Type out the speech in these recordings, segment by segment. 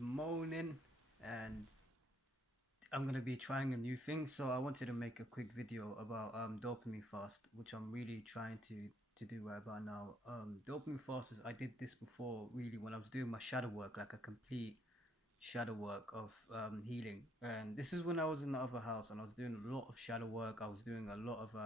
morning, and I'm gonna be trying a new thing. So I wanted to make a quick video about dopamine fast, which I'm really trying to do right about now. Dopamine fast is I did this before really when I was doing my shadow work, like a complete shadow work of healing. And this is when I was in the other house and I was doing a lot of shadow work. I was doing a lot of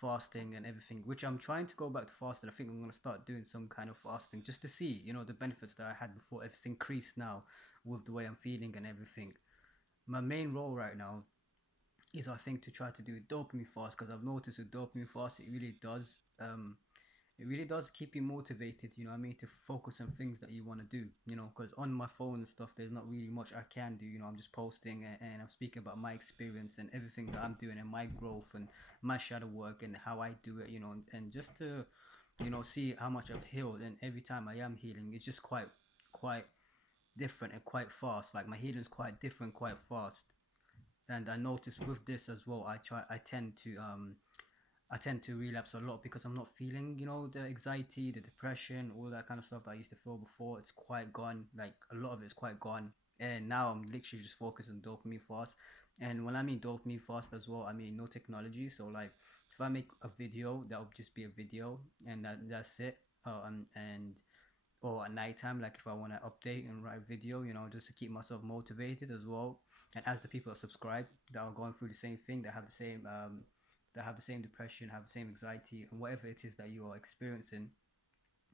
fasting and everything, which I'm trying to go back to fasting. I think I'm gonna start doing some kind of fasting just to see, the benefits that I had before. If it's increased now with the way I'm feeling and everything. My main role right now is I think to try to do dopamine fast because I've noticed with dopamine fast it really does keep you motivated, you know what I mean, to focus on things that you want to do, because on my phone and stuff there's not really much I can do, I'm just posting and I'm speaking about my experience and everything that I'm doing and my growth and my shadow work and how I do it, and just to see how much I've healed. And every time I am healing it's just quite different and quite fast. Like my healing is quite different, quite fast. And I notice with this as well, I tend to relapse a lot because I'm not feeling, the anxiety, the depression, all that kind of stuff that I used to feel before. It's quite gone. Like a lot of it's quite gone. And now I'm literally just focused on dopamine fast. And when I mean dopamine fast as well, I mean no technology. So like if I make a video, that will just be a video, and that's it. And or at nighttime, like if I want to update and write video, just to keep myself motivated as well. And as the people that subscribe that are going through the same thing, that have the same depression, have the same anxiety, and whatever it is that you are experiencing,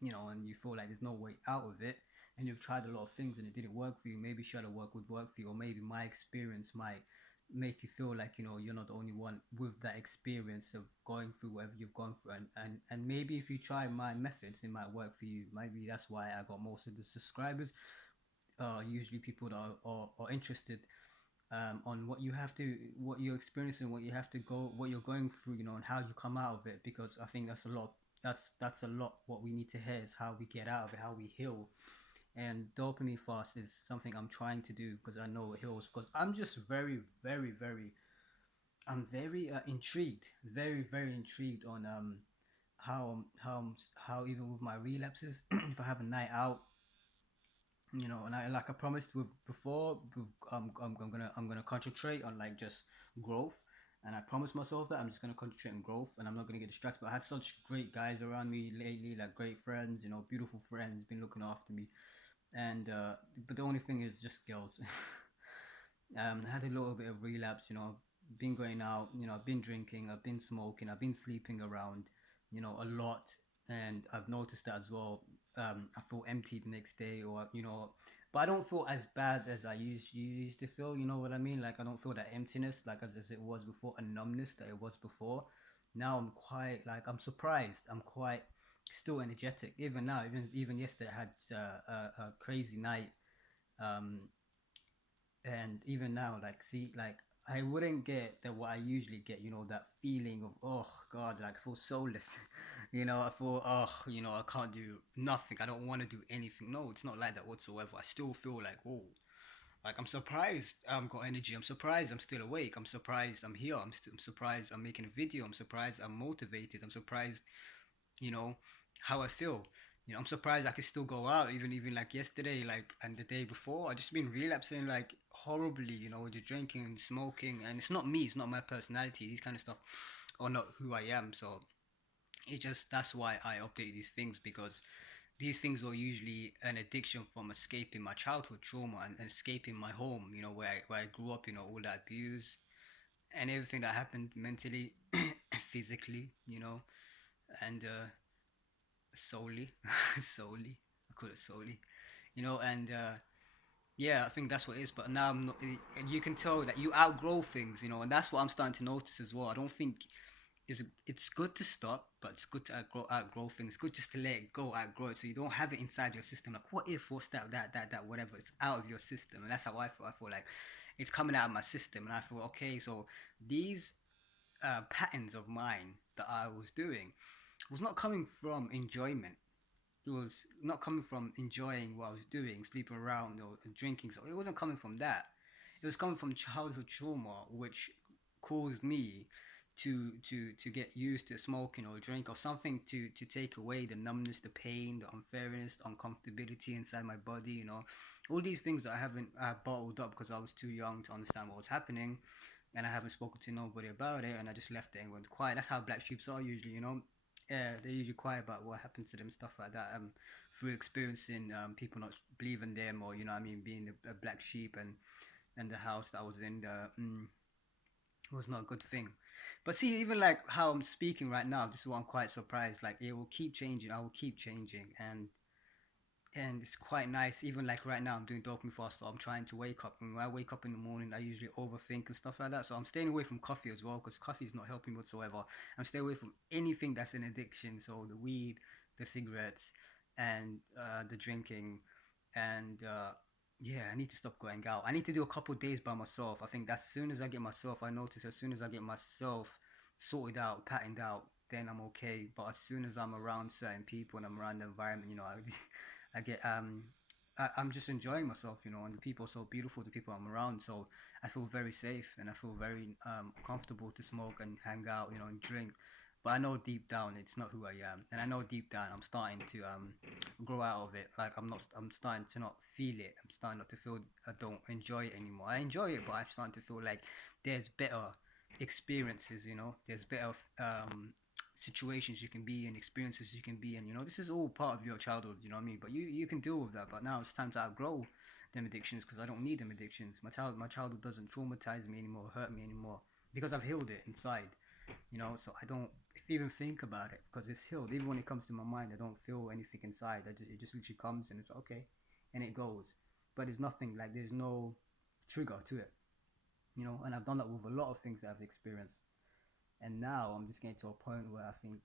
and you feel like there's no way out of it, and you've tried a lot of things and it didn't work for you, maybe shadow work would work for you, or maybe my experience might make you feel like you're not the only one with that experience of going through whatever you've gone through. And maybe if you try my methods it might work for you. Maybe that's why I got most of the subscribers. Usually people that are interested on what you're experiencing, what you have to go, what you're going through, and how you come out of it. Because I think that's a lot. That's a lot. What we need to hear is how we get out of it, how we heal. And dopamine fast is something I'm trying to do because I know it heals. Because I'm just I'm very intrigued, very intrigued on how even with my relapses, if I have a night out, and I like I promised with before, I'm gonna concentrate on like just growth, and I promised myself that I'm just gonna concentrate on growth, and I'm not gonna get distracted. But I had such great guys around me lately, like great friends, beautiful friends, been looking after me, and but the only thing is just girls. I had a little bit of relapse, been going out, I've been drinking, I've been smoking, I've been sleeping around, a lot, and I've noticed that as well. I feel empty the next day, or but I don't feel as bad as I used to feel. You know what I mean? Like I don't feel that emptiness like as it was before, a numbness that it was before. Now I'm quite like I'm surprised. I'm quite still energetic even now. Even yesterday I had a crazy night. Um, and even now, like see, like I wouldn't get that what I usually get, that feeling of oh god, like I feel soulless. I feel I can't do nothing, I don't want to do anything. No, it's not like that whatsoever. I still feel like oh, like I'm surprised I've got energy, I'm surprised I'm still awake, I'm surprised I'm here, I'm surprised I'm making a video, I'm surprised I'm motivated, I'm surprised you know how I feel. I'm surprised I could still go out even like yesterday, like and the day before. I just been relapsing like horribly, with the drinking and smoking, and it's not me, it's not my personality, these kind of stuff, or not who I am. So it just that's why I update these things, because these things were usually an addiction from escaping my childhood trauma and escaping my home, where I grew up, all that abuse and everything that happened mentally, physically, and solely, solely. I call it solely, and yeah, I think that's what it is. But now I'm not, and you can tell that you outgrow things, and that's what I'm starting to notice as well. I don't think it's good to stop, but it's good to outgrow things. It's good just to let it go, outgrow it, so you don't have it inside your system. Like, what if, what's that, whatever. It's out of your system, and that's how I feel. I feel like it's coming out of my system, and I feel okay. So these patterns of mine that I was doing was not coming from enjoyment. It was not coming from enjoying what I was doing, sleeping around or drinking. So it wasn't coming from that. It was coming from childhood trauma, which caused me to get used to smoking or drink or something to take away the numbness, the pain, the unfairness, the uncomfortability inside my body, All these things that I have bottled up because I was too young to understand what was happening, and I haven't spoken to nobody about it, and I just left it and went quiet. That's how black sheeps are usually, you know. Yeah, they're usually quiet about what happens to them, stuff like that. Through experiencing people not believing them, or you know, what I mean, being a black sheep, and the house that I was in was not a good thing. But see, even like how I'm speaking right now, this is what I'm quite surprised. Like it will keep changing. I will keep changing, and it's quite nice. Even like right now, I'm doing dopamine fast, so I'm trying to wake up. And when I wake up in the morning, I usually overthink and stuff like that. So I'm staying away from coffee as well because coffee is not helping whatsoever. I'm staying away from anything that's an addiction. So the weed, the cigarettes, and the drinking, and yeah, I need to stop going out. I need to do a couple days by myself. I think that as soon as I get myself, I notice as soon as I get myself sorted out, patterned out, then I'm okay. But as soon as I'm around certain people and I'm around the environment, you know, I get I'm just enjoying myself, you know, and the people are so beautiful, the people I'm around, so I feel very safe and I feel very comfortable to smoke and hang out, you know, and drink. But I know deep down it's not who I am, and I know deep down I'm starting to grow out of it. Like I'm starting to not feel it. I'm starting not to feel. I don't enjoy it anymore. I enjoy it, but I'm starting to feel like there's better experiences. You know, there's better situations you can be in, experiences you can be in. You know, this is all part of your childhood. You know what I mean? But you can deal with that. But now it's time to outgrow them addictions because I don't need them addictions. My childhood doesn't traumatize me anymore, hurt me anymore because I've healed it inside. You know, so I don't even think about it because it's healed. Even when it comes to my mind, I don't feel anything inside. It just literally comes and it's okay, and it goes. But there's nothing like there's no trigger to it. You know, and I've done that with a lot of things that I've experienced. And now I'm just getting to a point where I think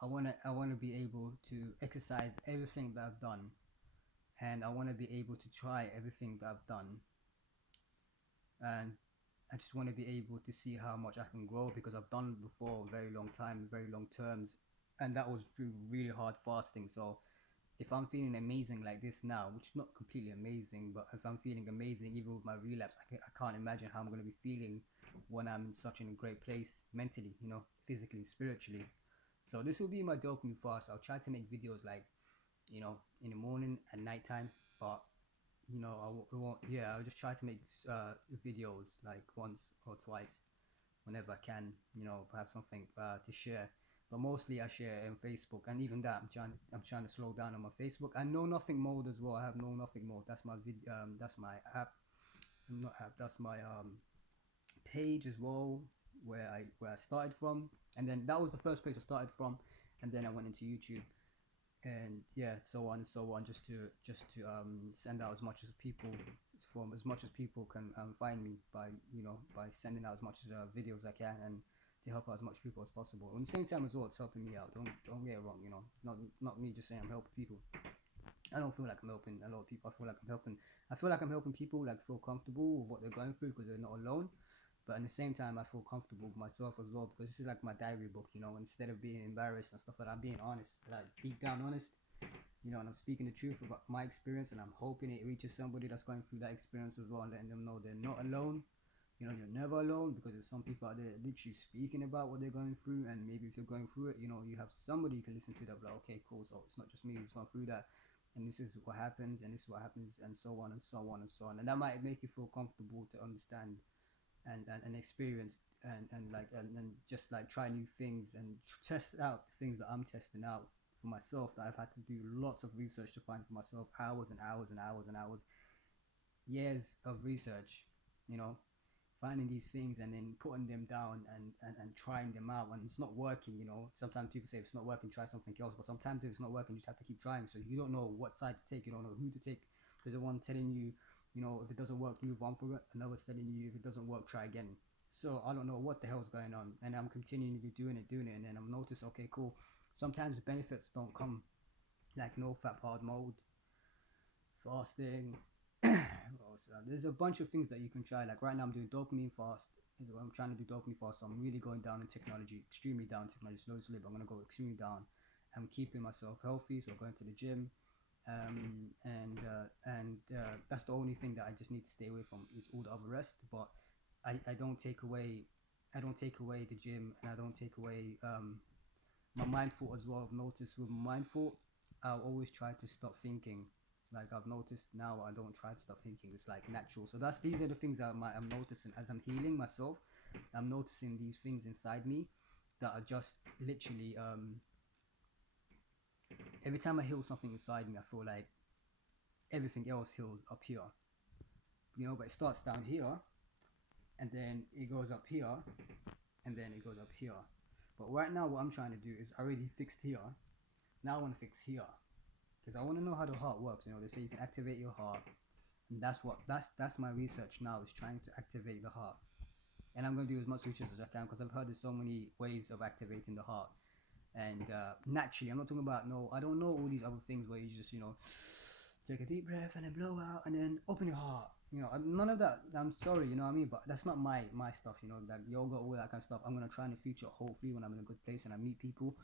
I wanna be able to exercise everything that I've done, and I wanna be able to try everything that I've done, and I just want to be able to see how much I can grow because I've done it before a very long time, very long terms, and that was through really hard fasting. So if I'm feeling amazing like this now, which is not completely amazing, but if I'm feeling amazing even with my relapse, I can't imagine how I'm going to be feeling when I'm in such in a great place mentally, you know, physically, spiritually. So this will be my dopamine fast. I'll try to make videos like, you know, in the morning and nighttime, but you know, I won't, yeah, I'll just try to make videos like once or twice whenever I can, you know, perhaps something to share. But mostly I share on Facebook, and even that I'm trying to slow down on my Facebook. I know nothing mode as well. I have no nothing mode. That's my that's my app, not app. That's my page as well, where I started from, and then that was the first place I started from, and then I went into YouTube, and yeah, so on and so on, just to send out as much as people from as much as people can find me by by sending out as much videos I can, and to help out as much people as possible. At the same time as well, it's helping me out. Don't get it wrong. You know, not me just saying I'm helping people. I don't feel like I'm helping a lot of people. I feel like I'm helping. I feel like I'm helping people like feel comfortable with what they're going through because they're not alone. But at the same time, I feel comfortable with myself as well because this is like my diary book. You know, instead of being embarrassed and stuff like that, I'm being honest, like deep down honest. You know, and I'm speaking the truth about my experience, and I'm hoping it reaches somebody that's going through that experience as well, and letting them know they're not alone. You know, you're never alone because there's some people out there literally speaking about what they're going through, and maybe if you're going through it, you know, you have somebody you can listen to that, like, okay, cool, so it's not just me who's going through that, and this is what happens, and this is what happens, and so on and so on and so on, and that might make you feel comfortable to understand and experience and just like try new things and test out things that I'm testing out for myself that I've had to do lots of research to find for myself, hours and hours and hours and hours, years of research, you know, finding these things and then putting them down and trying them out and it's not working, you know. Sometimes people say if it's not working, try something else, but sometimes if it's not working, you just have to keep trying. So you don't know what side to take, you don't know who to take. There's the one telling you, you know, if it doesn't work, move on for it. Another's telling you if it doesn't work, try again. So I don't know what the hell's going on, and I'm continuing to doing it, and then I'm notice, okay, cool. Sometimes the benefits don't come, like no fat hard mode, fasting. There's a bunch of things that you can try. Like right now, I'm doing dopamine fast. I'm trying to do dopamine fast, so I'm really going down in technology, extremely down in technology, slowly. But I'm gonna go extremely down. I'm keeping myself healthy, so going to the gym, and that's the only thing that I just need to stay away from is all the other rest. But I don't take away, the gym, and I don't take away my mindful as well. I've noticed with mindful, I'll always try to stop thinking. Like I've noticed now, I don't try to stop thinking. It's like natural. So that's these are the things that I'm noticing as I'm healing myself. I'm noticing these things inside me that are just literally every time I heal something inside me, I feel like everything else heals up here. You know, but it starts down here and then it goes up here and then it goes up here. But right now, what I'm trying to do is I already fixed here. Now I want to fix here because I want to know how the heart works. You know, they say you can activate your heart, and that's my research now is trying to activate the heart. And I'm going to do as much research as I can because I've heard there's so many ways of activating the heart. And naturally, I'm not talking about no. I don't know all these other things where you just take a deep breath and then blow out and then open your heart. You know, none of that. I'm sorry, you know what I mean. But that's not my stuff. You know, that yoga, all that kind of stuff. I'm gonna try in the future, hopefully, when I'm in a good place and I meet people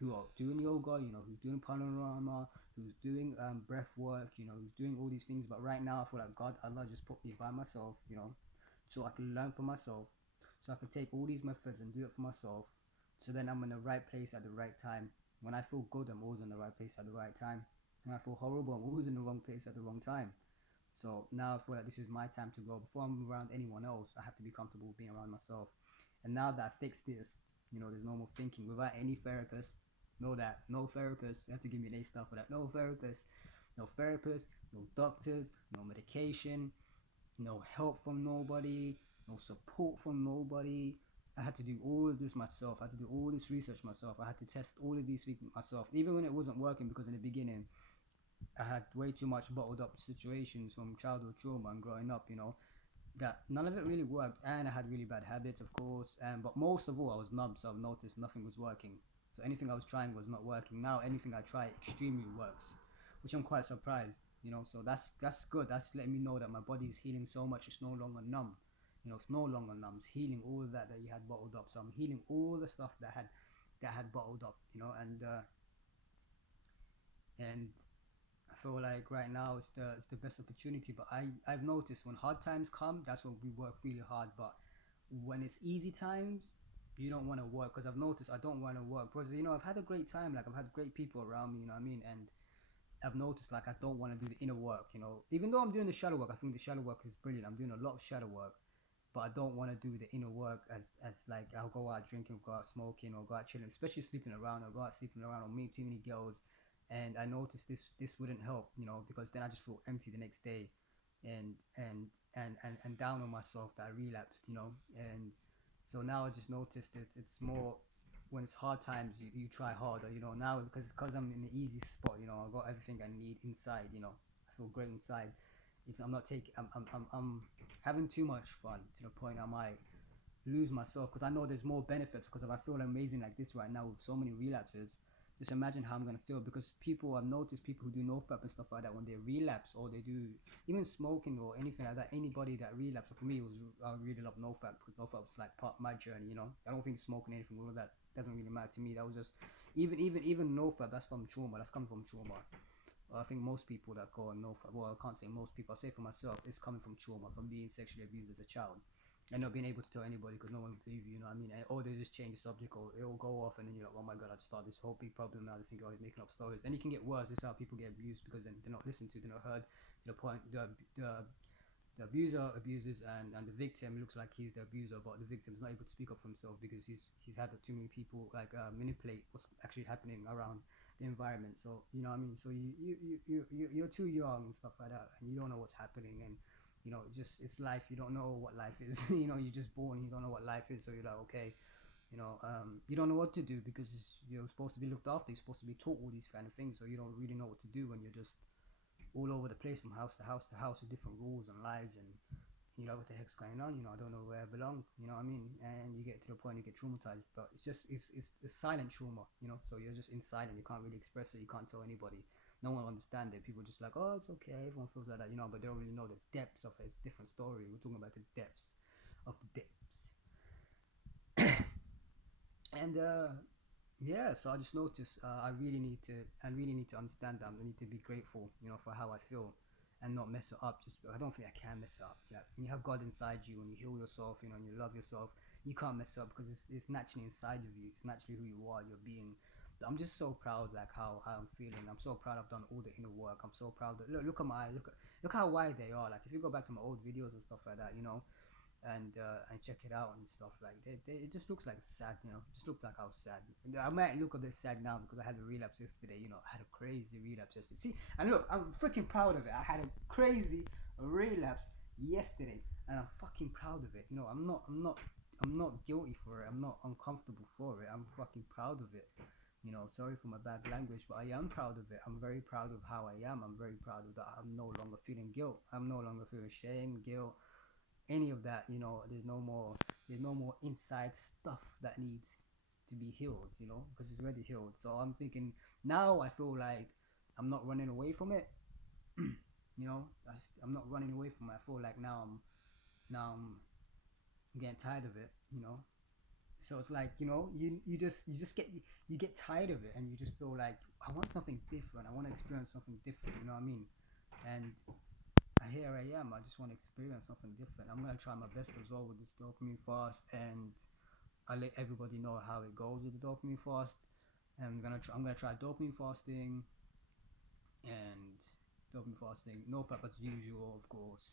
who are doing yoga. You know, who's doing panorama, who's doing breath work. You know, who's doing all these things. But right now, I feel like God, Allah just put me by myself. You know, so I can learn for myself, so I can take all these methods and do it for myself. So then I'm in the right place at the right time. When I feel good, I'm always in the right place at the right time. When I feel horrible, I'm always in the wrong place at the wrong time. So now I feel like this is my time to grow. Before I'm around anyone else, I have to be comfortable being around myself. And now that I fixed this, you know, there's no more thinking without any therapist. Know that no therapist. You have to give me a stuff for that. No therapist, no therapist, no doctors, no medication, no help from nobody, no support from nobody. I had to do all of this myself. I had to do all this research myself. I had to test all of these things myself, even when it wasn't working. Because in the beginning, I had way too much bottled up situations from childhood trauma and growing up. You know, that none of it really worked, and I had really bad habits, of course. And but most of all, I was numb, so I've noticed nothing was working. So anything I was trying was not working. Now anything I try extremely works, which I'm quite surprised. You know, so that's good. That's letting me know that my body is healing so much. It's no longer numb. You know, it's no longer numb. It's healing all of that you had bottled up. So I'm healing all the stuff that had bottled up. You know, and I feel like right now it's the best opportunity. But I've noticed when hard times come, that's when we work really hard. But when it's easy times, you don't want to work because I've noticed I don't want to work because I've had a great time. Like I've had great people around me. You know what I mean? And I've noticed like I don't want to do the inner work. Even though I'm doing the shadow work, I think the shadow work is brilliant. I'm doing a lot of shadow work, but I don't want to do the inner work as like I'll go out drinking, go out smoking, or go out chilling, especially sleeping around, or go out sleeping around, or meet too many girls. And I noticed this wouldn't help, because then I just feel empty the next day, and and and down on myself that I relapsed, and so now I just noticed it's more when it's hard times you try harder, now because I'm in the easy spot, I got everything I need inside, I feel great inside. I'm not taking I'm having too much fun to the point I might lose myself because I know there's more benefits. Because if I feel amazing like this right now with so many relapses, just imagine how I'm gonna feel. Because I've noticed people who do no fap and stuff like that, when they relapse or they do even smoking or anything like that, anybody that relapsed, for me, it was I really love no fap because no fap was like part of my journey. I don't think smoking anything, all of that doesn't really matter to me. That was just even no fap. That's from trauma. That's coming from trauma. I think most people that go on no, well, I can't say most people. I say for myself, it's coming from trauma, from being sexually abused as a child, and not being able to tell anybody because no one will believe you. You know what I mean? Or they just change the subject, or it'll go off, and then you're like, oh my god, I've started this whole big problem now. They think, oh, he's making up stories. And it can get worse. This is how people get abused because then they're not listened to, they're not heard. To the point, the abuser abuses, and the victim looks like he's the abuser, but the victim's not able to speak up for himself because he's had too many people like manipulate what's actually happening around the environment. So you know what I mean. So you're too young and stuff like that, and you don't know what's happening, and just it's life. You don't know what life is. You're just born. You don't know what life is. So you're like, okay, you don't know what to do because you're supposed to be looked after. You're supposed to be taught all these kind of things. So you don't really know what to do when you're just all over the place from house to house to house with different rules and lives, and what the heck's going on. I don't know where I belong. You know what I mean? And you get to the point you get traumatized, but it's silent trauma. So you're just inside and you can't really express it. You can't tell anybody. No one understands it. People just like, oh, it's okay. Everyone feels like that, but they don't really know the depths of it. It's a different story. We're talking about the depths of the depths. And yeah, so I just noticed I really need to understand that. I need to be grateful, for how I feel, and not mess it up. Just I don't think I can mess it up. Yeah, when you have God inside you, when you heal yourself, and you love yourself, you can't mess it up because it's naturally inside of you. It's naturally who you are. Your being. I'm just so proud, like how I'm feeling. I'm so proud I've done all the inner work. I'm so proud that look at my look how wide they are. Like if you go back to my old videos and stuff like that, and check it out and stuff like it just looks like sad, it just looks like I was sad. I might look a bit sad now because I had a relapse yesterday. I had a crazy relapse yesterday. See, and look, I'm freaking proud of it. I had a crazy relapse yesterday, and I'm fucking proud of it. I'm not guilty for it. I'm not uncomfortable for it. I'm fucking proud of it. Sorry for my bad language, but I am proud of it. I'm very proud of how I am. I'm very proud of that. I'm no longer feeling guilt. I'm no longer feeling shame, guilt, any of that. There's no more inside stuff that needs to be healed, because it's already healed. So I'm thinking now I feel like I'm not running away from it. I'm not running away from it. I feel like now I'm getting tired of it. So it's like, you get tired of it, and you just feel like I want something different. I want to experience something different. You know what I mean? And here I am. I just want to experience something different. I'm gonna try my best as well with this dopamine fast, and I'll let everybody know how it goes with the dopamine fast. And I'm gonna try dopamine fasting and no fat as usual, of course,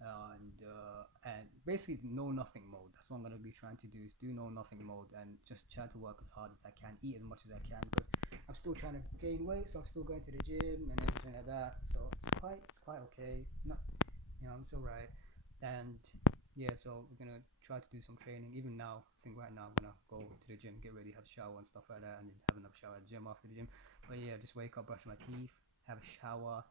and basically no nothing mode. That's what I'm gonna be trying to do, is do no nothing mode and just try to work as hard as I can, eat as much as I can, because I'm still trying to gain weight, so I'm still going to the gym and everything like that. So it's quite okay. Not, it's alright. And yeah, so we're gonna try to do some training. Even now, I think right now I'm gonna go to the gym, get ready, have a shower and stuff like that, and then have another shower at the gym after the gym. But yeah, just wake up, brush my teeth, have a shower,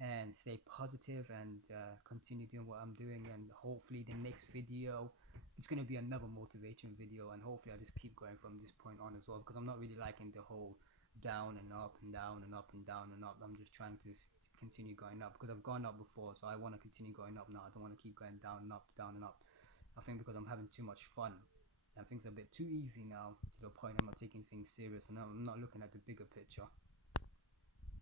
and stay positive, and continue doing what I'm doing. And hopefully the next video, it's going to be another motivation video, and hopefully I just keep going from this point on as well, because I'm not really liking the whole down and up and down and up and down and up. I'm just trying to continue going up, because I've gone up before, so I want to continue going up now. I don't want to keep going down and up, down and up. I think because I'm having too much fun, and things are a bit too easy now, to the point I'm not taking things serious, and I'm not looking at the bigger picture.